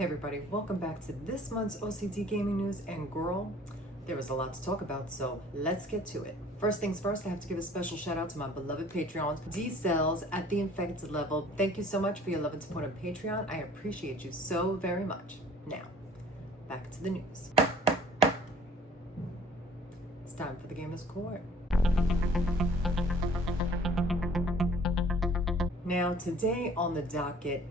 Hey everybody, welcome back to this month's O.C.D gaming news, and girl, there is a lot to talk about, so let's get to it. First things first, I have to give a special shout out to my beloved Patreons, D-Cells at the infected level. Thank you so much for your love and support on Patreon. I appreciate you so very much. Now, back to the news. It's time for the Gamers Court. Now, today on the docket,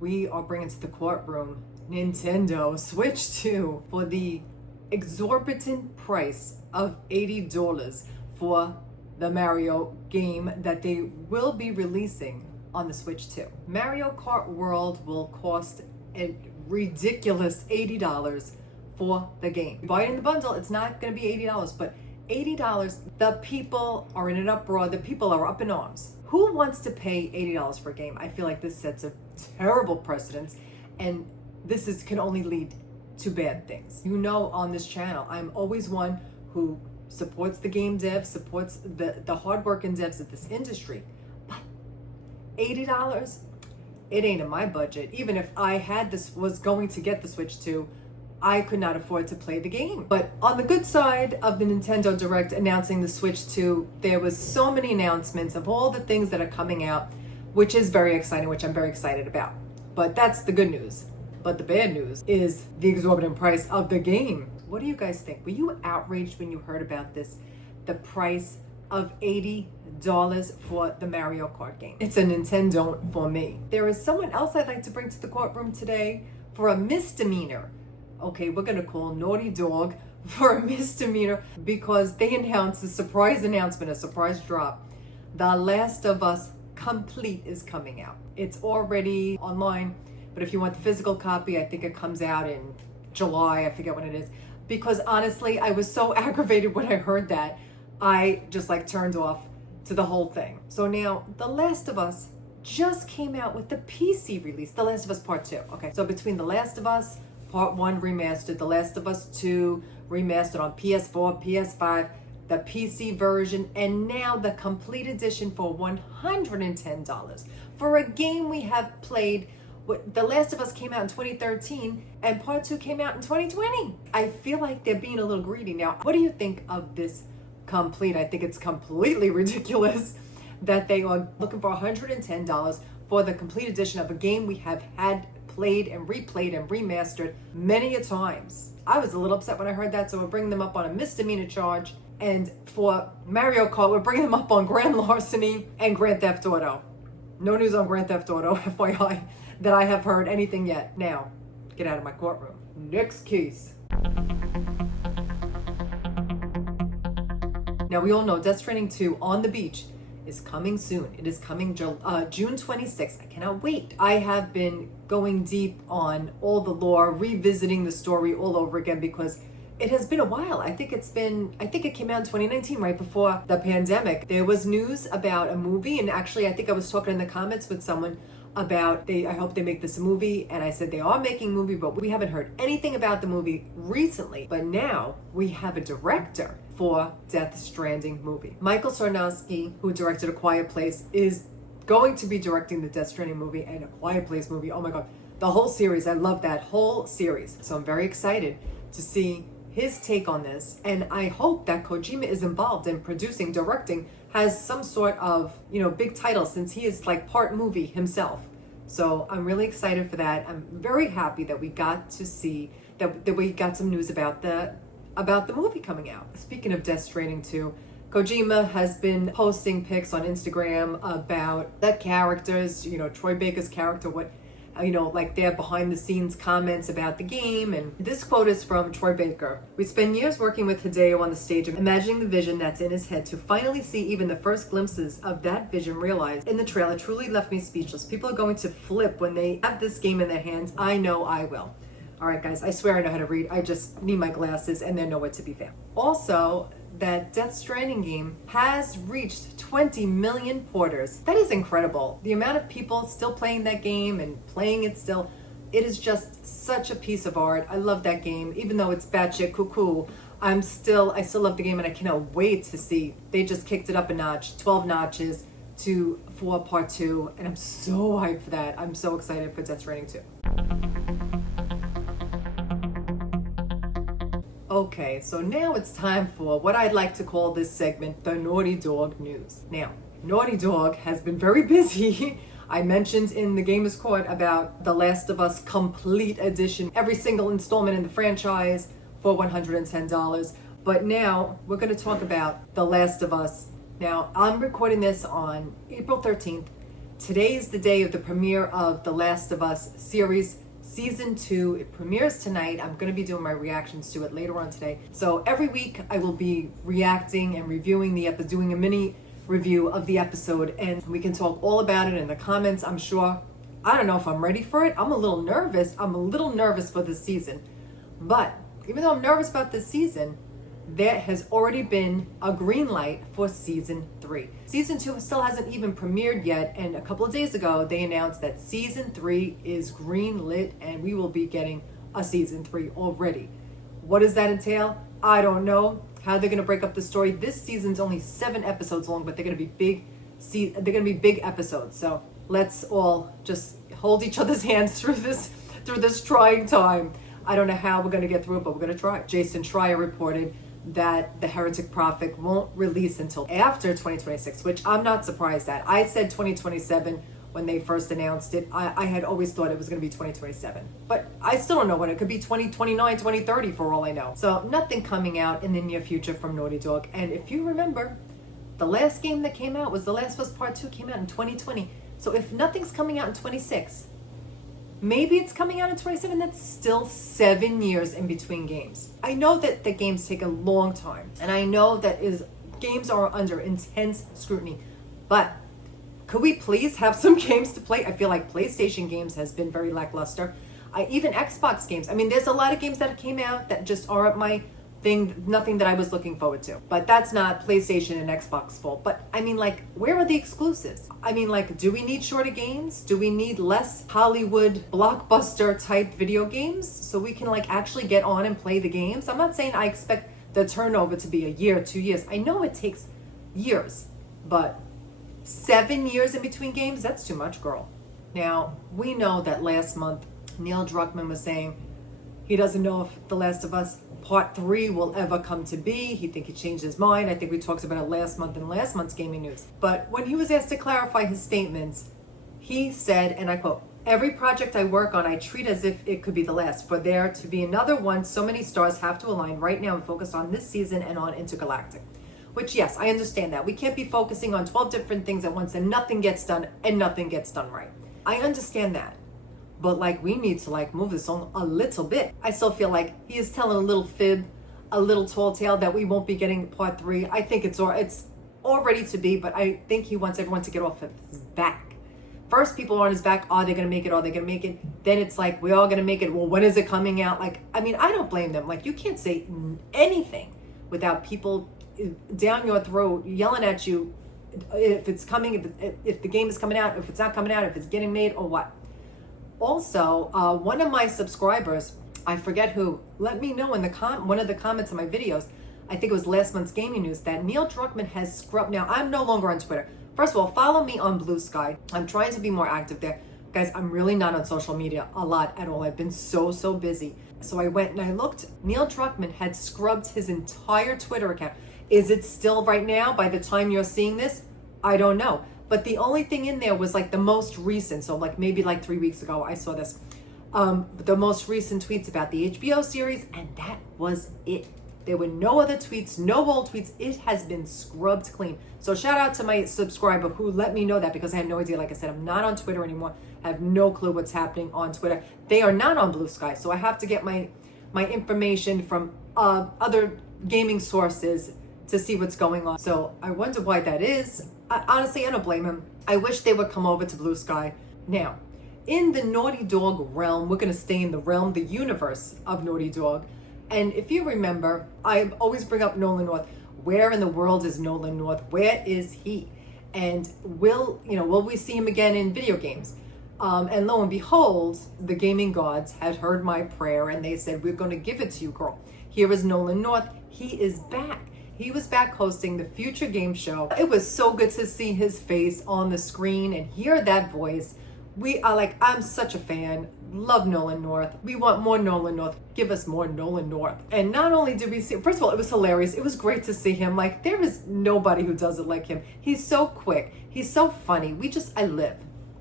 we are bringing to the courtroom Nintendo Switch 2 for the exorbitant price of $80 for the Mario game that they will be releasing on the Switch 2. Mario Kart World will cost a ridiculous $80 for the game. You buy it in the bundle, it's not going to be $80, but $80, the people are in an uproar, the people are up in arms. Who wants to pay $80 for a game? I feel like this sets a terrible precedent, and this can only lead to bad things. You know, on this channel, I'm always one who supports the game devs, supports the hardworking devs of this industry. But $80, it ain't in my budget. Even if I was going to get the Switch 2, I could not afford to play the game. But on the good side of the Nintendo Direct announcing the Switch 2, there was so many announcements of all the things that are coming out, which is very exciting, which I'm very excited about. But that's the good news. But the bad news is the exorbitant price of the game. What do you guys think? Were you outraged when you heard about this? The price of $80 for the Mario Kart game. It's a Nintendo for me. There is someone else I'd like to bring to the courtroom today for a misdemeanor. Okay, we're gonna call Naughty Dog for a misdemeanor because they announced a surprise announcement, a surprise drop. The Last of Us Complete is coming out. It's already online, but if you want the physical copy, I think it comes out in July, I forget when it is. Because honestly, I was so aggravated when I heard that, I just turned off to the whole thing. So now, The Last of Us just came out with the PC release, The Last of Us Part 2. Okay, so between The Last of Us Part 1 remastered, The Last of Us 2 remastered on PS4, PS5, the PC version, and now the complete edition for $110 for a game we have played. The Last of Us came out in 2013 and Part 2 came out in 2020. I feel like they're being a little greedy. Now, what do you think of this complete? I think it's completely ridiculous that they are looking for $110 for the complete edition of a game we have had played and replayed and remastered many a times. I was a little upset when I heard that, so we're bringing them up on a misdemeanor charge. And for Mario Kart, we're bringing them up on grand larceny and Grand Theft Auto. No news on Grand Theft Auto, FYI, that I have heard anything yet. Now, get out of my courtroom. Next case. Now, we all know Death Stranding 2 on the beach is coming soon. It is coming June 26th. I cannot wait. I have been going deep on all the lore, revisiting the story all over again because it has been a while. I think it came out in 2019, right before the pandemic. There was news about a movie, and actually I think I was talking in the comments with someone about I hope they make this a movie, and I said they are making a movie, but we haven't heard anything about the movie recently. But now we have a director for Death Stranding movie. Michael Sarnowski, who directed A Quiet Place, is going to be directing the Death Stranding movie and A Quiet Place movie. Oh my God, the whole series. I love that whole series. So I'm very excited to see his take on this, and I hope that Kojima is involved in producing, directing, has some sort of, big title since he is part movie himself. So I'm really excited for that. I'm very happy that we got to see that we got some news about the movie coming out. Speaking of Death Stranding 2, Kojima has been posting pics on Instagram about the characters, Troy Baker's character, their behind the scenes comments about the game. And this quote is from Troy Baker. "We spend years working with Hideo on the stage, imagining the vision that's in his head. To finally see even the first glimpses of that vision realized in the trailer truly left me speechless. People are going to flip when they have this game in their hands. I know I will." All right, guys, I swear I know how to read. I just need my glasses and they're nowhere to be found. Also, that Death Stranding game has reached 20 million porters. That is incredible. The amount of people still playing that game and playing it still, it is just such a piece of art. I love that game. Even though it's batshit cuckoo, I still love the game, and I cannot wait to see. They just kicked it up a notch, 12 notches for Part 2, and I'm so hyped for that. I'm so excited for Death Stranding 2. Okay, so now it's time for what I'd like to call this segment, the Naughty Dog News. Now, Naughty Dog has been very busy. I mentioned in the Gamers Court about The Last of Us Complete Edition, every single installment in the franchise for $110. But now we're going to talk about The Last of Us. Now, I'm recording this on April 13th. Today is the day of the premiere of The Last of Us series Season 2. It premieres tonight. I'm going to be doing my reactions to it later on today. So every week I will be reacting and reviewing the episode, doing a mini review of the episode, and we can talk all about it in the comments, I'm sure. I don't know if I'm ready for it. I'm a little nervous. I'm a little nervous for this season. But even though I'm nervous about this season, there has already been a green light for Season 3. Season 2 still hasn't even premiered yet, and a couple of days ago they announced that Season 3 is green lit and we will be getting a Season 3 already. What does that entail? I don't know how they're going to break up the story. This season's only 7 episodes long, but they're going to be big. They're going to be big episodes. So let's all just hold each other's hands through this trying time. I don't know how we're going to get through it, but we're going to try. Jason Schreier reported that The Heretic Prophet won't release until after 2026, which I'm not surprised at. I said 2027 when they first announced it. I had always thought it was going to be 2027, but I still don't know when. It could be 2029, 2030 for all I know. So nothing coming out in the near future from Naughty Dog. And if you remember, the last game that came out was The Last of Us Part 2, came out in 2020. So if nothing's coming out in 26, maybe it's coming out in 27. That's still 7 years in between games. I know that the games take a long time, and I know that games are under intense scrutiny, but could we please have some games to play? I feel like PlayStation games has been very lackluster. Even Xbox games. I mean, there's a lot of games that came out that just aren't my thing, nothing that I was looking forward to. But that's not PlayStation and Xbox fault. But I mean, like, where are the exclusives? I mean, like, do we need shorter games? Do we need less Hollywood blockbuster type video games so we can like actually get on and play the games? I'm not saying I expect the turnover to be a year, 2 years. I know it takes years, but 7 years in between games, that's too much, girl. Now, we know that last month Neil Druckmann was saying he doesn't know if The Last of Us Part 3 will ever come to be. He changed his mind. I think we talked about it last month in last month's gaming news. But when he was asked to clarify his statements, he said, and I quote, "Every project I work on, I treat as if it could be the last. For there to be another one, so many stars have to align. Right now I'm focused on this season and on Intergalactic." Which, yes, I understand that. We can't be focusing on 12 different things at once and nothing gets done right. I understand that. But like, we need to like move this on a little bit. I still feel like he is telling a little fib, a little tall tale that we won't be getting Part 3. I think it's all ready to be, but I think he wants everyone to get off of his back. First, people are on his back. Are they going to make it? Are they going to make it? Then it's like, we're all going to make it. Well, when is it coming out? Like, I mean, I don't blame them. Like, you can't say anything without people down your throat yelling at you if it's coming, if the game is coming out, if it's not coming out, if it's getting made or what. Also, one of my subscribers, I forget who, let me know in one of the comments of my videos, I think it was last month's gaming news, that Neil Druckmann has scrubbed. Now, I'm no longer on Twitter. First of all, follow me on Blue Sky. I'm trying to be more active there. Guys, I'm really not on social media a lot at all. I've been so busy. So I went and I looked. Neil Druckmann had scrubbed his entire Twitter account. Is it still right now by the time you're seeing this? I don't know. But the only thing in there was like the most recent. So like maybe like 3 weeks ago, I saw this. The most recent tweets about the HBO series, and that was it. There were no other tweets, no old tweets. It has been scrubbed clean. So shout out to my subscriber who let me know that, because I had no idea. Like I said, I'm not on Twitter anymore. I have no clue what's happening on Twitter. They are not on Blue Sky. So I have to get my information from other gaming sources to see what's going on. So I wonder why that is. Honestly, I don't blame him. I wish they would come over to Blue Sky. Now, in the Naughty Dog realm, we're going to stay in the realm, the universe of Naughty Dog. And if you remember, I always bring up Nolan North. Where in the world is Nolan North? Where is he? And will we see him again in video games? And lo and behold, the gaming gods had heard my prayer and they said, we're going to give it to you, girl. Here is Nolan North. He is back. He was back hosting the Future Game Show. It was so good to see his face on the screen and hear that voice. I'm such a fan. love Nolan North. We want more Nolan North. Give us more Nolan North. And not only did we see, first of all, it was hilarious. It was great to see him. Like, there is nobody who does it like him. He's so quick. He's so funny. I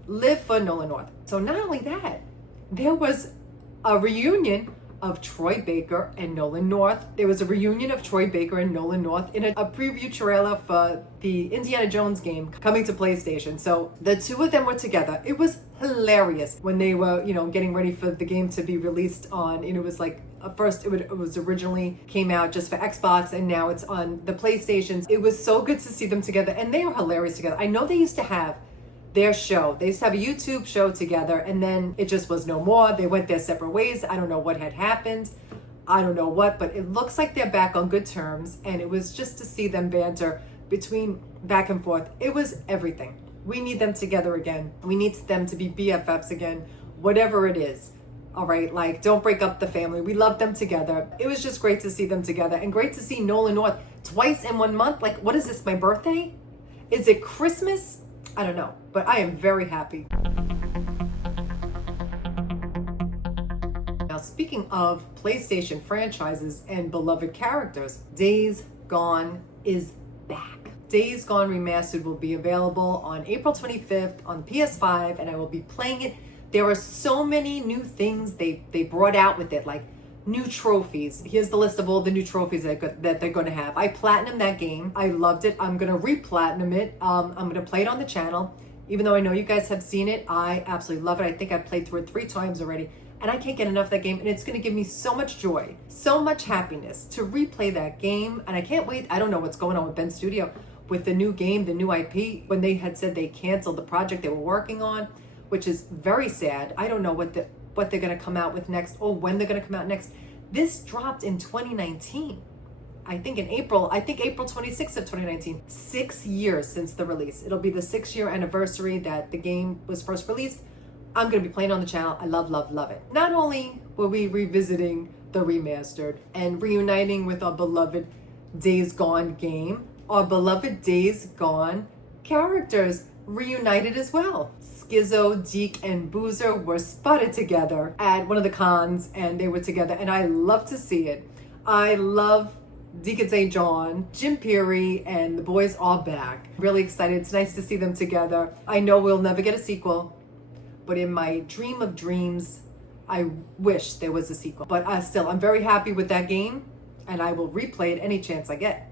live for Nolan North. So not only that, there was a reunion of Troy Baker and Nolan North. There was a reunion of Troy Baker and Nolan North in a preview trailer for the Indiana Jones game coming to PlayStation. So the two of them were together. It was hilarious when they were, getting ready for the game to be released on, it was like, first it was originally came out just for Xbox, and now it's on the PlayStations. It was so good to see them together, and they are hilarious together. I know they used to have their show. They used to have a YouTube show together, and then it just was no more. They went their separate ways. I don't know what had happened. I don't know what, but it looks like they're back on good terms, and it was just to see them banter between back and forth. It was everything. We need them together again. We need them to be BFFs again, whatever it is. All right, like, don't break up the family. We love them together. It was just great to see them together, and great to see Nolan North twice in 1 month. Like, what is this, my birthday? Is it Christmas? I don't know, but I am very happy. Now, speaking of PlayStation franchises and beloved characters, Days Gone is back. Days Gone Remastered will be available on April 25th on PS5, and I will be playing it. There are so many new things they brought out with it, like new trophies. Here's the list of all the new trophies that they're going to have. I platinumed that game. I loved it. I'm going to re-platinum it. I'm going to play it on the channel. Even though I know you guys have seen it, I absolutely love it. I think I've played through it 3 times already, and I can't get enough of that game, and it's going to give me so much joy, so much happiness to replay that game, and I can't wait. I don't know what's going on with Ben Studio with the new game, the new IP, when they had said they canceled the project they were working on, which is very sad. I don't know what they're going to come out with next, or when they're going to come out next. This dropped in 2019. I think April 26th of 2019. 6 years since the release. It'll be the 6-year anniversary that the game was first released. I'm going to be playing on the channel. I love, love, love it. Not only were we revisiting the remastered and reuniting with our beloved Days Gone game, our beloved Days Gone characters reunited as well. Skizzo, Deke, and Boozer were spotted together at one of the cons, and they were together, and I love to see it. I love Deke and St. John, Jim Peary, and the boys are back. Really excited. It's nice to see them together. I know we'll never get a sequel, but in my dream of dreams, I wish there was a sequel. But still, I'm very happy with that game, and I will replay it any chance I get.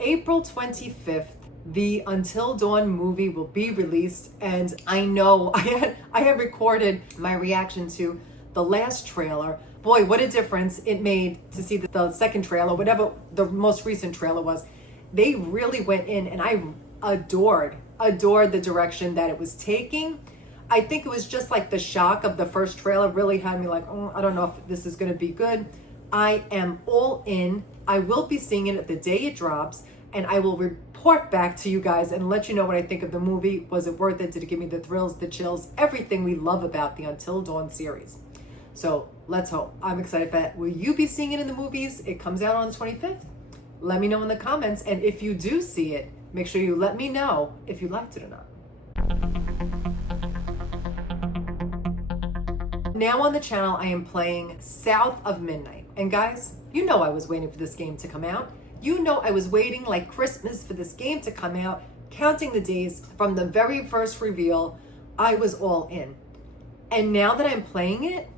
April 25th, the Until Dawn movie will be released, and I know I had recorded my reaction to the last trailer. Boy, what a difference it made to see the second trailer, whatever the most recent trailer was. They really went in, and I adored the direction that it was taking. I think it was just like the shock of the first trailer really had me like, I don't know if this is going to be good. I am all in. I will be seeing it the day it drops, and I will report back to you guys and let you know what I think of the movie. Was it worth it? Did it give me the thrills, the chills, everything we love about the Until Dawn series? So let's hope. I'm excited for that. Will you be seeing it in the movies? It comes out on the 25th. Let me know in the comments. And if you do see it, make sure you let me know if you liked it or not. Now on the channel, I am playing South of Midnight. And guys, you know I was waiting for this game to come out. You know I was waiting like Christmas for this game to come out, counting the days from the very first reveal. I was all in. And now that I'm playing it,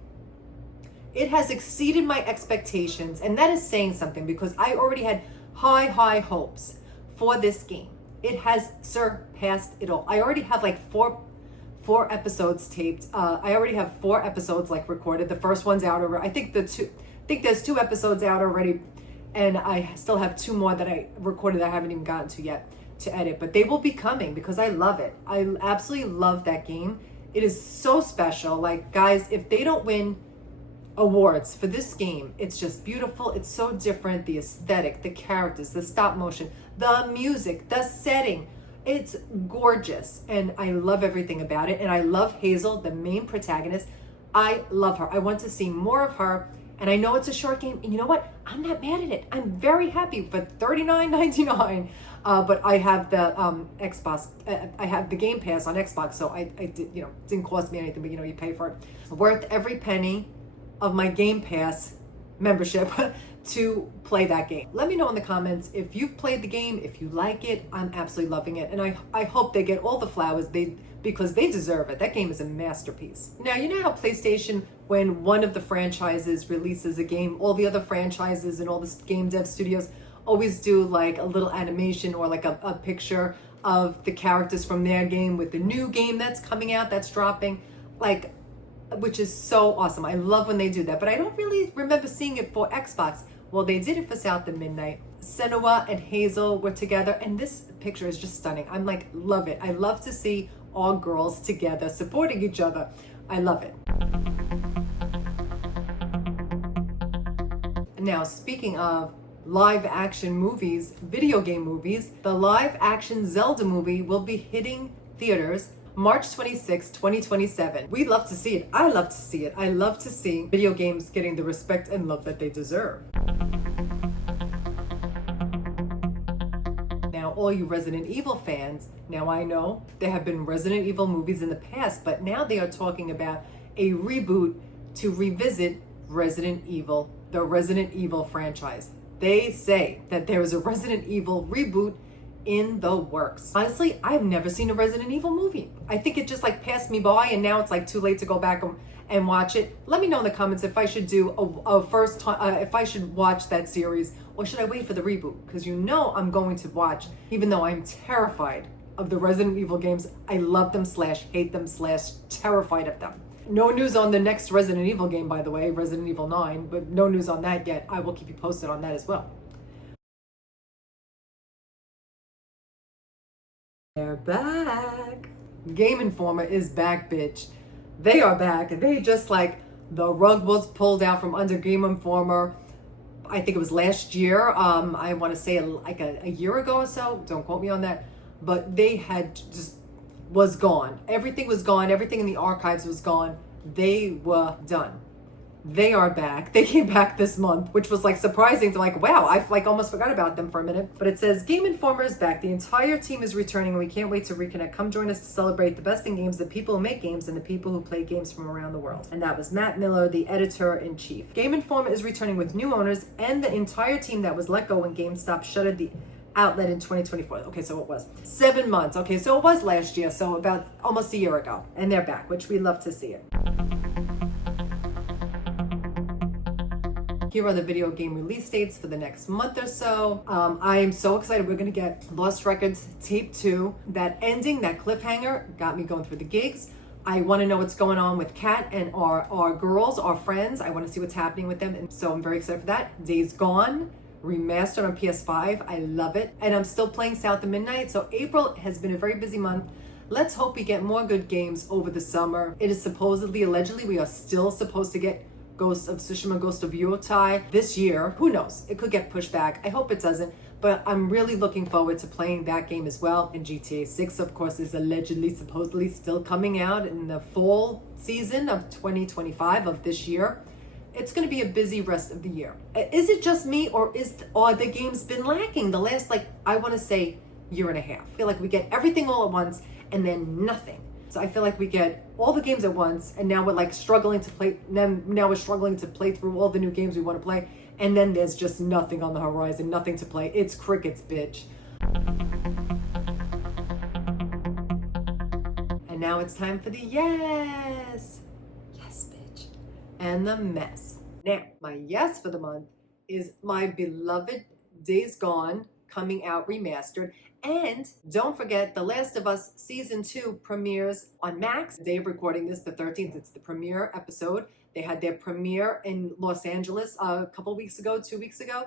it has exceeded my expectations, and that is saying something because I already had high hopes for this game. It has surpassed it all. I already have like four episodes taped. I already have 4 episodes like recorded. The first one's out already. I think there's 2 episodes out already, and I still have 2 more that I recorded that I haven't even gotten to yet to edit, but they will be coming because I love it. I absolutely love that game. It is so special. Like, guys, if they don't win awards for this game, it's just beautiful. It's so different. The aesthetic, the characters, the stop motion, the music, the setting, it's gorgeous, and I love everything about it. And I love Hazel, the main protagonist. I love her. I want to see more of her And I know it's a short game, and you know what? I'm not mad at it. I'm very happy for $39.99. But I have the Xbox. I have the Game Pass on Xbox, so I did, you know, it didn't cost me anything, but you know, you pay for it. Worth every penny of my Game Pass membership to play that game. Let me know in the comments if you've played the game, if you like it. I'm absolutely loving it, and I hope they get all the flowers because they deserve it. That game is a masterpiece. Now, you know how PlayStation, when one of the franchises releases a game, all the other franchises and all the game dev studios always do like a little animation or like a picture of the characters from their game with the new game that's coming out, that's dropping, like, which is so awesome. I love when they do that, but I don't really remember seeing it for Xbox. Well, they did it for South of Midnight. Senua and Hazel were together, and this picture is just stunning. I'm like, love it. I love to see all girls together supporting each other. I love it. Now, speaking of live action movies, video game movies, the live action Zelda movie will be hitting theaters March 26, 2027. We love to see it. I love to see it. I love to see video games getting the respect and love that they deserve. Now, all you Resident Evil fans, now I know there have been Resident Evil movies in the past, but now they are talking about a reboot to revisit Resident Evil, the Resident Evil franchise. They say that there is a Resident Evil reboot in the works. Honestly, I've never seen a Resident Evil movie. I think it just like passed me by, and now it's like too late to go back and watch it. Let me know in the comments if I should do a first time, if I should watch that series, or should I wait for the reboot? Because you know I'm going to watch, even though I'm terrified of the Resident Evil games. I love them / hate them / terrified of them. No news on the next Resident Evil game, by the way, Resident Evil 9, but no news on that yet. I will keep you posted on that as well. They're back. Game Informer is back, bitch. They are back. They just like the rug was pulled out from under Game Informer. I think it was last year. I want to say like a year ago or so. Don't quote me on that. But they had just was gone. Everything was gone. Everything in the archives was gone. They were done. They are back. They came back this month, which was like surprising to like, wow, I like almost forgot about them for a minute. But it says Game Informer is back. The entire team is returning and we can't wait to reconnect. Come join us to celebrate the best in games, the people who make games, and the people who play games from around the world. And that was Matt Miller, the editor-in-chief. Game Informer is returning with new owners and the entire team that was let go when GameStop shuttered the outlet in 2024. Okay, so it was 7 months. Okay, so it was last year, so about almost a year ago. And they're back, which we love to see it. Here are the video game release dates for the next month or so. I am so excited. We're going to get Lost Records Tape 2. That ending, that cliffhanger, got me going through the gigs. I want to know what's going on with Kat and our girls, our friends. I want to see what's happening with them. And so I'm very excited for that. Days Gone, remastered on PS5. I love it. And I'm still playing South of Midnight. So April has been a very busy month. Let's hope we get more good games over the summer. It is supposedly, allegedly, we are still supposed to get Ghost of Tsushima, Ghost of Yotai this year. Who knows? It could get pushed back. I hope it doesn't, but I'm really looking forward to playing that game as well. And GTA 6, of course, is allegedly, supposedly still coming out in the fall season of 2025 of this year. It's going to be a busy rest of the year. Is it just me, or are the games been lacking the last, like, I want to say year and a half? I feel like we get everything all at once and then nothing. So I feel like we get all the games at once, and now we're like struggling to play. Now we're struggling to play through all the new games we want to play, and then there's just nothing on the horizon, nothing to play. It's crickets, bitch. And now it's time for the yes, bitch, and the mess. Now, my yes for the month is my beloved Days Gone coming out remastered. And don't forget, The Last of Us Season 2 premieres on Max. Day of recording this, the 13th. It's the premiere episode. They had their premiere in Los Angeles a couple weeks ago, 2 weeks ago.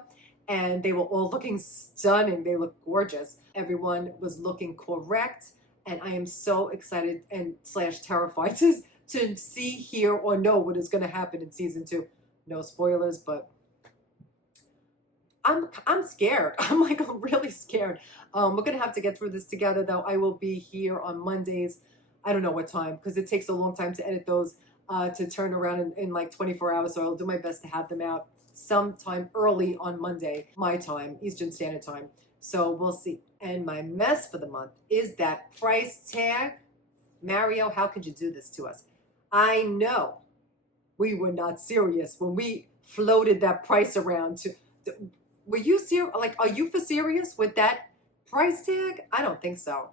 And they were all looking stunning. They look gorgeous. Everyone was looking correct. And I am so excited and / terrified to see, hear, or know what is going to happen in Season 2. No spoilers, but I'm scared. I'm like really scared. We're gonna have to get through this together, though. I will be here on Mondays. I don't know what time because it takes a long time to edit those. to turn around in like 24 hours. So I'll do my best to have them out sometime early on Monday, my time, Eastern Standard Time. So we'll see. And my mess for the month is that price tag. Mario, how could you do this to us? I know we were not serious when we floated that price around to. Were you serious? Like, are you for serious with that price tag? I don't think so.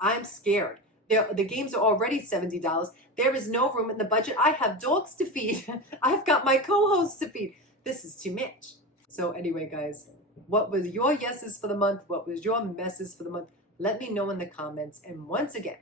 I'm scared. The games are already $70. There is no room in the budget. I have dogs to feed. I've got my co-hosts to feed. This is too much. So anyway, guys, what was your yeses for the month? What was your messes for the month? Let me know in the comments. And once again,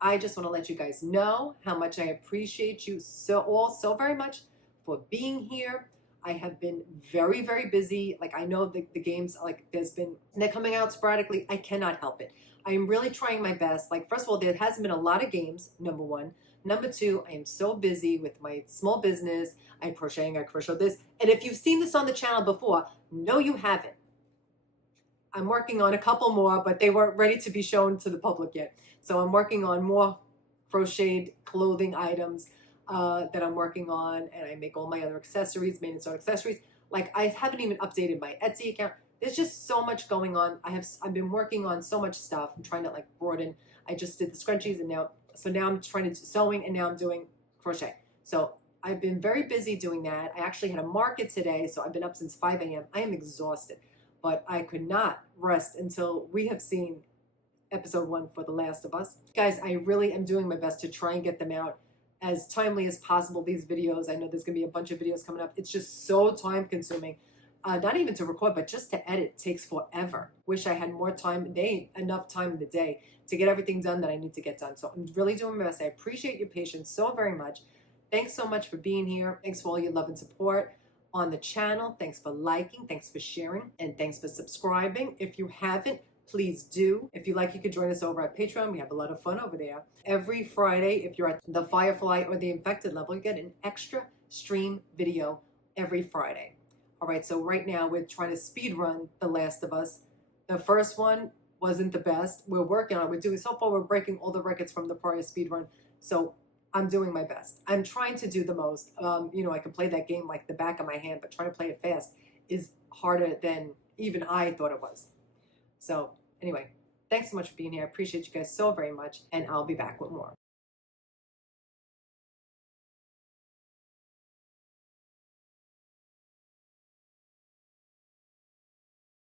I just want to let you guys know how much I appreciate you so very much for being here. I have been very, very busy. Like, I know the games, like, they're coming out sporadically. I cannot help it. I am really trying my best. Like, first of all, there hasn't been a lot of games, number one. Number two, I am so busy with my small business. I'm crocheting, I crochet this. And if you've seen this on the channel before, no, you haven't. I'm working on a couple more, but they weren't ready to be shown to the public yet. So I'm working on more crocheted clothing items that I'm working on, and I make all my other accessories, maintenance on accessories. Like, I haven't even updated my Etsy account. There's just so much going on. I've been working on so much stuff. I'm trying to like broaden. I just did the scrunchies, and now I'm trying to do sewing, and now I'm doing crochet. So I've been very busy doing that. I actually had a market today, so I've been up since 5 a.m. I am exhausted, but I could not rest until we have seen episode 1 for The Last of Us. Guys, I really am doing my best to try and get them out as timely as possible, these videos. I know there's going to be a bunch of videos coming up. It's just so time consuming. Not even to record, but just to edit takes forever. Wish I had more time. There ain't enough time in the day to get everything done that I need to get done. So I'm really doing my best. I appreciate your patience so very much. Thanks so much for being here. Thanks for all your love and support on the channel. Thanks for liking. Thanks for sharing. And thanks for subscribing. If you haven't, please do. If you like, you could join us over at Patreon. We have a lot of fun over there. Every Friday, if you're at the Firefly or the Infected level, you get an extra stream video every Friday. All right, so right now we're trying to speed run The Last of Us. The first one wasn't the best. We're working on it. So far, we're breaking all the records from the prior speed run. So I'm doing my best. I'm trying to do the most. I can play that game like the back of my hand, but trying to play it fast is harder than even I thought it was. So anyway, thanks so much for being here. I appreciate you guys so very much, and I'll be back with more.